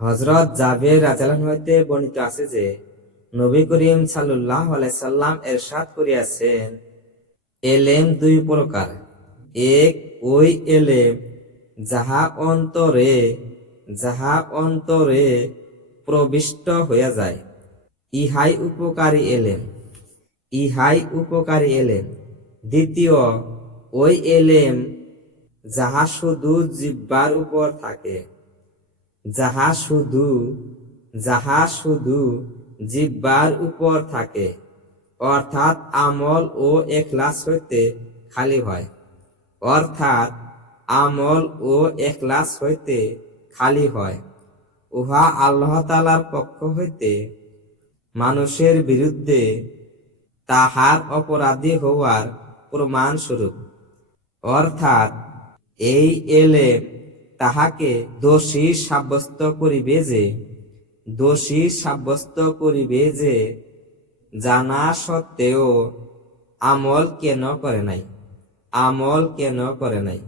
হযরত জাবের রাদিয়াল্লাহু আনহু হইতে বর্ণিত আছে যে নবী করিম সাল্লাল্লাহু আলাইহি সাল্লাম ইরশাদ করিয়াছেন, এলেম দুই প্রকার, এক ওই এলেম যাহা অন্তরে প্রবিষ্ট হইয়া যায়, ইহাই উপকারী এলেম। দ্বিতীয় ওই এলেম যাহা শুধু জিহ্বার উপর থাকে, জিহ্বার উপর থাকে, অর্থাৎ আমল ও ইখলাস হইতে খালি হয়। উহা আল্লাহ তাআলার পক্ষ হইতে মানুষের বিরুদ্ধে তাহার অপরাধী হওয়ার প্রমাণ স্বরূপ। অর্থাৎ এই এলেম তাহাকে দোষী সাব্যস্ত করিবে যে জানা সত্ত্বেও আমল কেন করে নাই।